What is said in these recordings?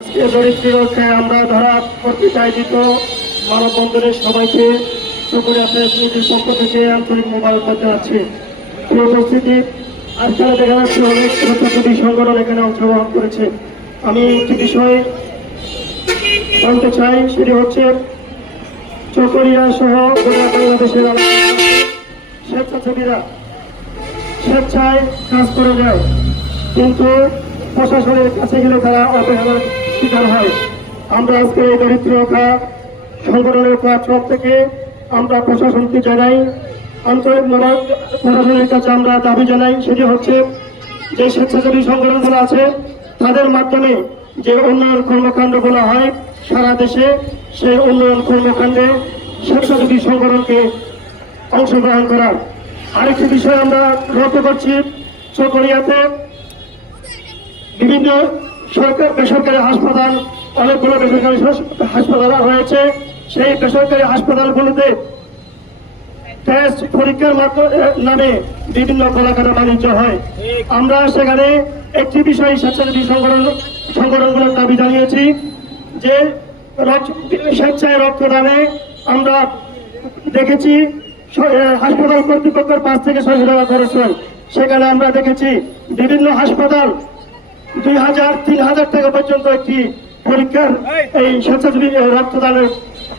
দরিদ্র রক্ষায় আমরা ধরা কর্তৃত্বায়িত মানববন্ধনের সবাইকে সকলে আপনার সমিতির পক্ষ থেকে আন্তরিক মোবারকবাদ জানাচ্ছি। প্রিয় উপস্থিতি, আজকাল দেখা যাচ্ছে অনেক স্বেচ্ছাসেবী সংগঠন এখানে অংশগ্রহণ করেছে। আমি একটি বিষয় বলতে চাই, সেটি হচ্ছে চকরিয়া সহ গোটা বাংলাদেশের স্বেচ্ছাসেবীরা স্বেচ্ছায় কাজ করে যায়, কিন্তু প্রশাসনের কাছে গেলে তারা অবহেলার শিকার হয়। আমরা আজকে এই দরিদ্র রক্ষা সংগঠনের প্ল্যাটফর্ম থেকে আমরা প্রশাসনকে জানাই, আন্তরিক প্রশাসনের কাছে আমরা দাবি জানাই, সেটি হচ্ছে যে স্বেচ্ছাসেবী সংগঠনগুলো আছে তাদের মাধ্যমে যে উন্নয়ন কর্মকাণ্ডগুলো হয় সারা দেশে, সেই উন্নয়ন কর্মকাণ্ডে স্বেচ্ছাসেবী সংগঠনকে অংশগ্রহণ করার। আরেকটি বিষয় আমরা লক্ষ্য করছি, চকরিয়াতে বিভিন্ন সরকার বেসরকারি হাসপাতাল, অনেকগুলো বেসরকারি হাসপাতাল রয়েছে। সেই বেসরকারি হাসপাতালগুলোতে টেস্ট পরীক্ষার নামে বিভিন্ন কলাকাটা বাণিজ্য হয়। আমরা সেখানে একটি বিষয় স্বেচ্ছাসেবী সংগঠনগুলোর দাবি জানিয়েছি যে স্বেচ্ছায় রক্তদানে আমরা দেখেছি হাসপাতাল কর্তৃপক্ষের 5 থেকে 600 টাকা খরচ হয়। সেখানে আমরা দেখেছি বিভিন্ন হাসপাতাল 2000-3000 টাকা পর্যন্ত একটি পরীক্ষার এই স্বেচ্ছাসেবী রক্তদানের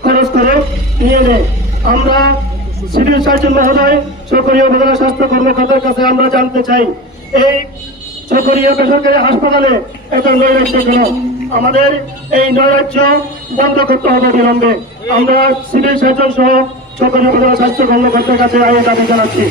খরচ করে নিয়ে নেয়। আমরা সিভিল সার্জন মহোদয়, চকরিয়া উপজেলা স্বাস্থ্য কর্মকর্তার কাছে আমরা জানতে চাই, এই চকরিয়া বেসরকারি হাসপাতালে এত নৈরাজ্য কেন? আমাদের এই নৈরাজ্য বন্ধ করতে হবে বিলম্বে। আমরা সিভিল সার্জন সহ চকরিয়া উপজেলা স্বাস্থ্য কর্মকর্তার কাছে আমি দাবি জানাচ্ছি।